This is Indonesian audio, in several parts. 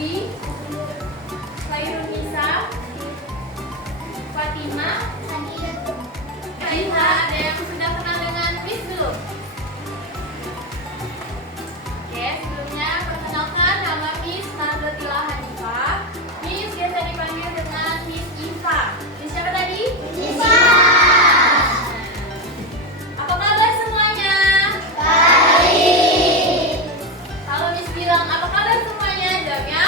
Lutfi, Khairunisa, Fatima, Kaiha. Ada yang sudah kenal dengan Miss belum? Oke, sebelumnya perkenalkan nama Miss Margaretilla Hanifah. Miss biasa dipanggil dengan Miss Iva. Miss siapa tadi? Iva. Apa kabar semuanya? Baik. Kalau Miss bilang apa kabar semuanya, jawabnya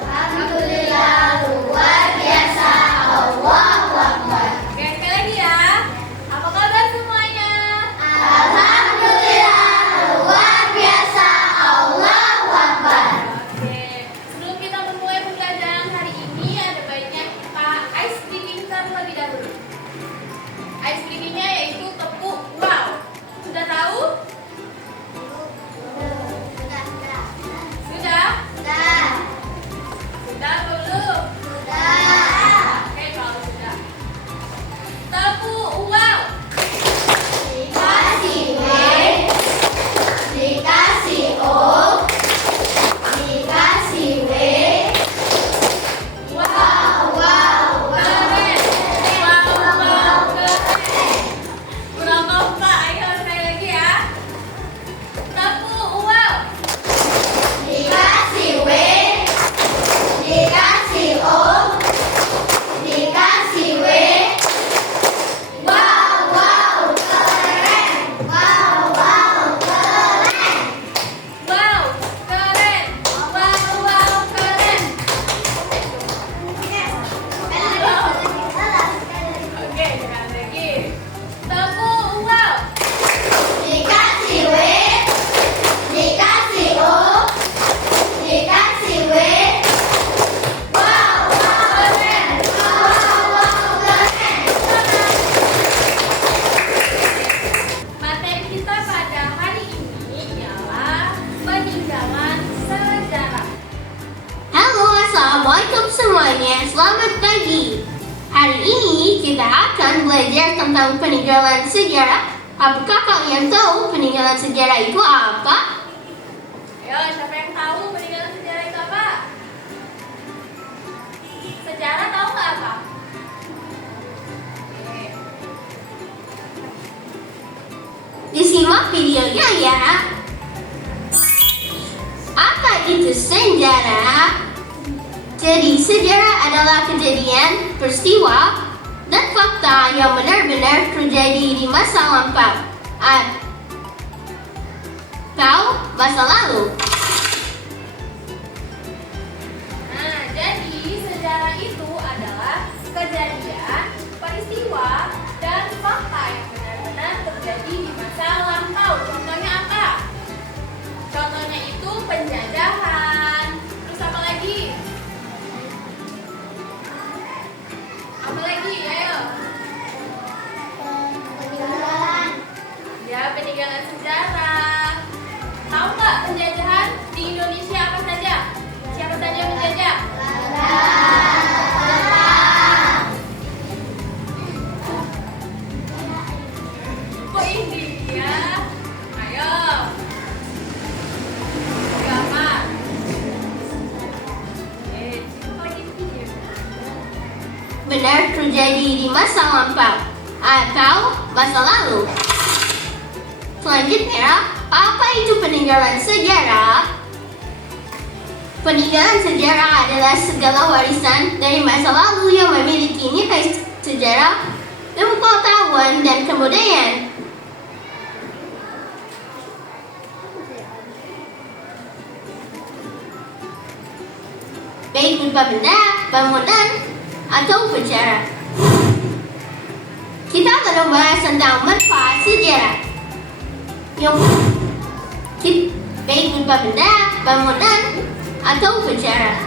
Alhamdulillah, luar biasa. Allahu Akbar. oke, sekali lagi ya. Apa kabar semuanya? Alhamdulillah, luar biasa. Allahu Akbar. Oke, sebelum kita memulai pembelajaran hari ini, ada baiknya kita ice breaking terlebih dahulu. Ice breakingnya yaitu tepuk wow. Sudah tahu? Sudah? Sudah belum? Oke, kalau sudah. Tepuk wow. Dikasih W, dikasih O, dikasih W. Wow, wow, Keren. Wow, keren. Kurang kompak. Ayo sekali lagi ya. Tepuk wow. dikasih W, dikasih O, dikasih W. Wow, wow, keren. Wow, wow, keren. Wow, keren. Wow, keren. Oke, sekali lagi. Tepuk wow. Dikasih W, dikasih O, dikasih W. Wow, wow, keren. Wow, wow, keren. Materi kita pada hari ini ialah peninggalan sejarah. Halo, assalamualaikum semuanya. Selamat pagi. Hari ini kita akan belajar tentang peninggalan sejarah. Apakah kalian tahu peninggalan sejarah itu apa? Ayo, siapa yang tahu peninggalan sejarah itu apa? Sejarah tahu nggak apa? Oke. Disimak videonya ya. Apa itu sejarah? Jadi sejarah adalah kejadian, peristiwa, dan fakta yang benar-benar terjadi di masa lampau atau masa lalu. Nah, jadi sejarah itu adalah kejadian, peristiwa, dan fakta yang benar-benar terjadi di masa lampau. Contohnya apa? Contohnya itu penjajahan. Terus apa lagi? Apa lagi? Ayo. Ya, peninggalan sejarah. Tahu nggak penjajahan di Indonesia apa saja? Siapa saja yang menjajah? Kok India? Ayo. Gambar. Lagi video. Benar terjadi di masa lampau atau masa lalu. Selanjutnya, apa itu peninggalan sejarah? Peninggalan sejarah adalah segala warisan dari masa lalu yang memiliki nilai sejarah, ilmu pengetahuan, dan kebudayaan. Baik berupa benda, bangunan, atau upacara. Kita akan membahas tentang manfaat sejarah. Baik berupa benda, bangunan, atau upacara.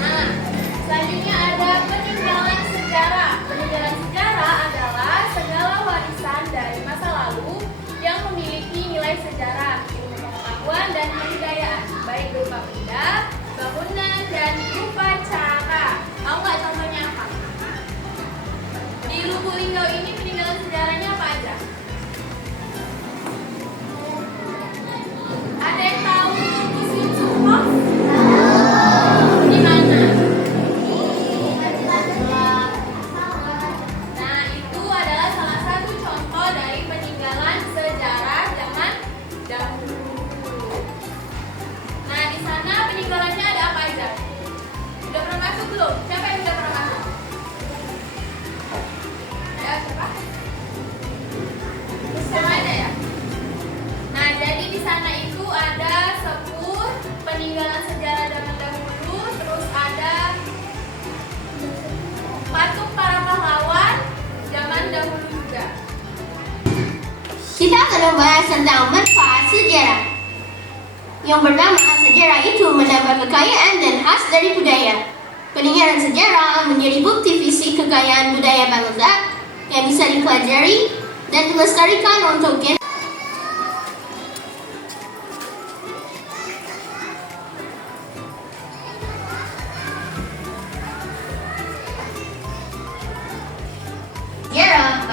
Nah, selanjutnya ada peninggalan sejarah. Peninggalan sejarah adalah segala warisan dari masa lalu yang memiliki nilai sejarah, ilmu pengetahuan, dan kebudayaan, baik berupa benda, bangunan, dan upacara. Tahu nggak contohnya apa? Di Lubuk Linggau ini peninggalan sejarahnya apa aja? membahas tentang manfaat sejarah. Yang pertama, sejarah itu menambah kekayaan dan khas dari budaya. Peninggalan sejarah menjadi bukti fisik kekayaan budaya bangsa yang bisa dipelajari dan dilestarikan untuk sejarah.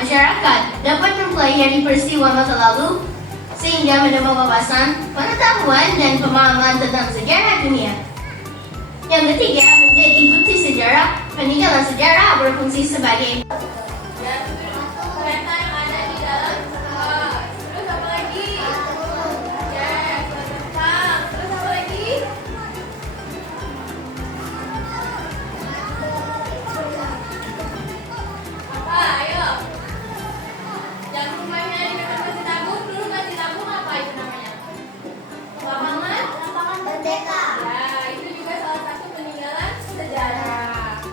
Masyarakat dapat mempelajari peristiwa masa lalu sehingga menambah wawasan, pengetahuan, dan pemahaman tentang sejarah dunia. Yang ketiga, menjadi bukti sejarah. Peninggalan sejarah berfungsi sebagai kereta yang ada di dalam pesawat. Terus apa lagi? Yes, terbang. Terus apa lagi? Apa? Ayo. Yang rumahnya di dekat Masjid Agung, dulu Masjid Agung apa itu namanya? Lapangan? Lapangan Merdeka. Ya, itu juga salah satu peninggalan sejarah.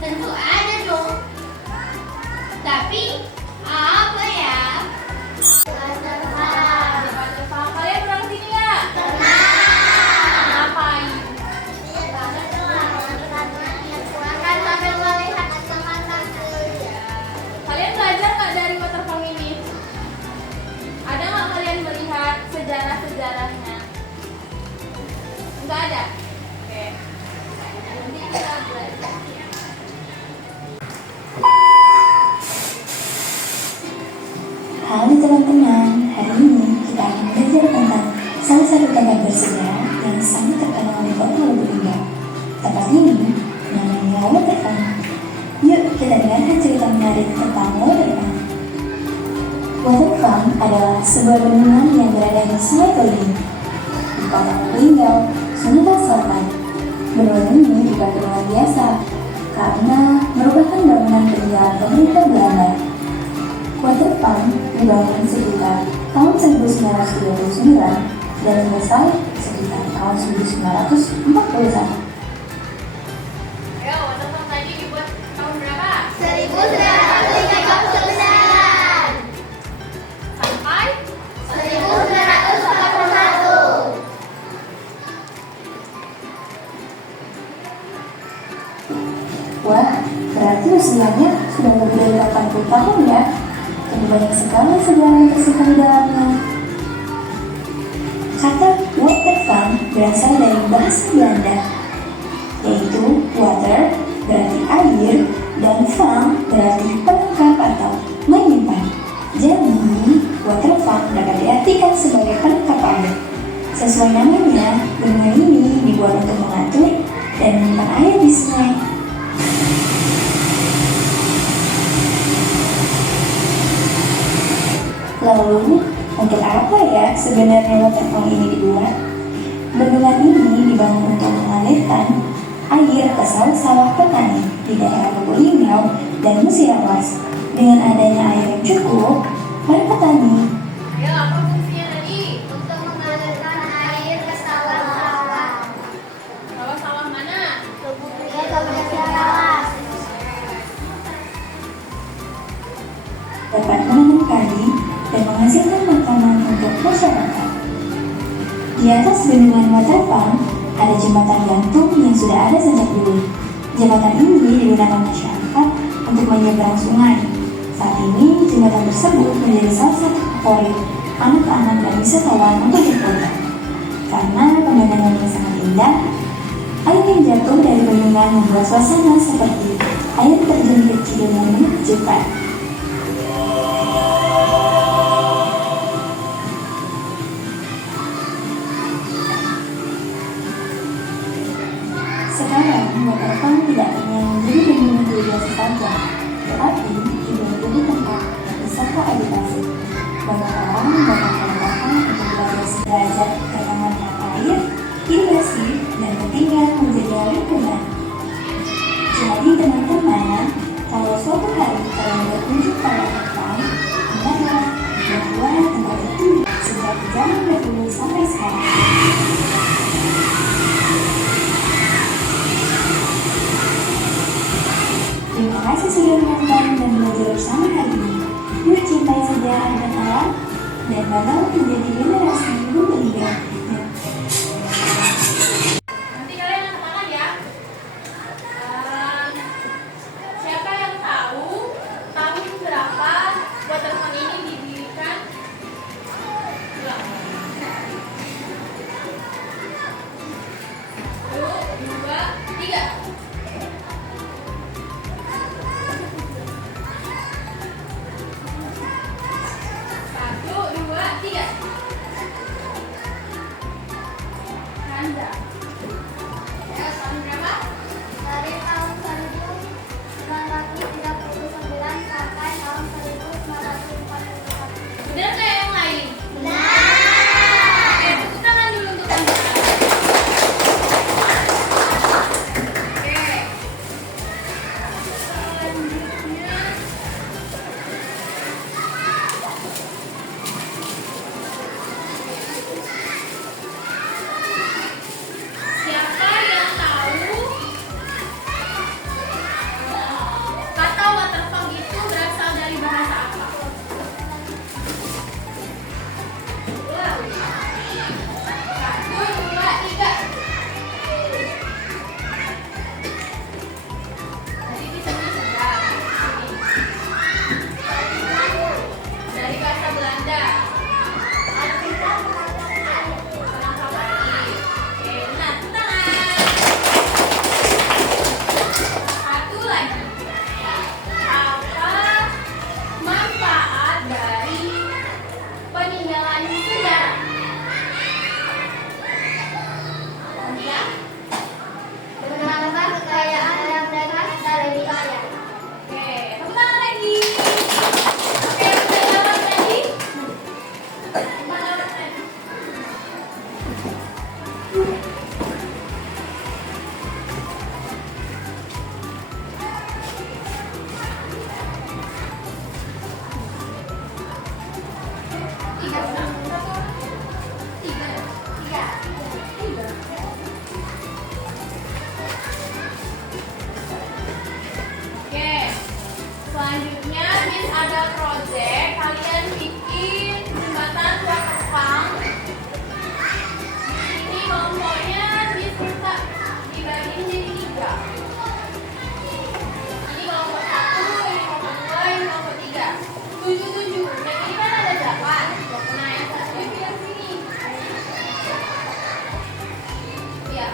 tentu ada dong. Tapi apa ya? Kalian pernah kesini nggak? Ngapain? Kalian belajar nggak dari waterfall ini? Ada nggak kalian melihat sejarah-sejarahnya? Nggak ada? Oke. Nanti kita belajar. Halo teman-teman, hari ini kita akan belajar tentang salah satu tempat bersejarah yang sangat terkenal di kota Lubulingga. Tempat ini namanya Waterfront. Yuk kita dengarkan cerita menarik tentang Waterfront. Waterfront adalah sebuah bendungan yang berada di Sungai Toling, di kota Lubulingga, Sumatera Selatan. Bendungan ini juga luar biasa karena merupakan bangunan peninggalan pemerintah Belanda. Waterfront dibangun sekitar tahun 1939 dan selesai sekitar tahun 1941. Ayo, waterfall tadi dibuat tahun berapa? 1939 Sampai 1941. Wah, berarti usianya sudah lebih dari 80 tahun ya. Ini banyak sekali sejarah yang tersimpan di dalamnya. Kata Waterfront berasal dari bahasa Belanda, yaitu water berarti air dan fun berarti pelengkap atau menyimpan. Jadi, Waterfront dapat diartikan sebagai pelengkap air. Sesuai namanya, bendungan ini dibuat untuk mengatur dan menyimpan air di sungai. Lalu, untuk apa ya sebenarnya waterfall ini dibuat? Bendungan ini dibangun untuk mengalirkan air ke sawah-sawah petani di daerah Lubulingga dan Musirawas. Dengan adanya air yang cukup, para petani Ayo, apa fungsinya tadi? untuk mengalirkan air ke sawah-sawah. Sawah-sawah mana? dapat menanam padi dan menghasilkan makanan untuk masyarakat. Di atas bendungan Waterfront ada jembatan gantung yang sudah ada sejak dulu. Jembatan ini digunakan masyarakat untuk menyeberang sungai. Saat ini jembatan tersebut menjadi salah satu favorit anak-anak dan wisatawan untuk berfoto. Karena pemandangannya sangat indah, air yang jatuh dari bendungan membuat suasana seperti air terjun kecil yang menakjubkan. Sekarang, Waterfront tidak hanya menjadi bendungan biasa saja, tetapi juga menjadi tempat wisata edukasi. Banyak orang datang ke Waterfront untuk belajar belajar tentang manfaat air, irigasi, dan pentingnya menjaga lingkungan. Jadi teman-teman, kalau suatu hari kalian berkunjung ke Waterfront, ingatlah bahwa tempat itu sejak zaman dahulu sampai sekarang. sejarah berkala dan bakal menjadi generasi yang berbeda. Nanti kalian angkat tangan ya. Siapa yang tahu tahun berapa waterfront ini didirikan? Enggak. 1, 2, 3. Satu, dua, tiga. Anda. Ya, tahun berapa? Dari tahun 1939 sampai tahun 1941. Benar nggak yang lain? Benar. Oke, tepuk tangan dulu untuk Anda. Oke. Selanjutnya. Siapa yang tahu kata waterfall itu berasal dari bahasa apa? Wow. 1, 2, 3. Tadi kita seberang. Dari bahasa Belanda. Kenapa baik? Oke, benar. Tangan. Satu lagi. Apa manfaat dari peninggalan sejarah? Ya. Menambah kekayaan dan mereka lebih kaya. Oke, tepuk tangan lagi. Oke, udah jawab tadi? Udah jawab tadi? Tiga, satu, tiga, tiga, tiga. Oke, selanjutnya Miss ada project kalian bikin jembatan waterfall. Ini kelompoknya Miss minta dibagiin jadi 3. Ini kelompok 1, ini kelompok 2, ini kelompok 3. 7. Dan ini kan ada 8. Nah, yang satunya bilang sini. Iya.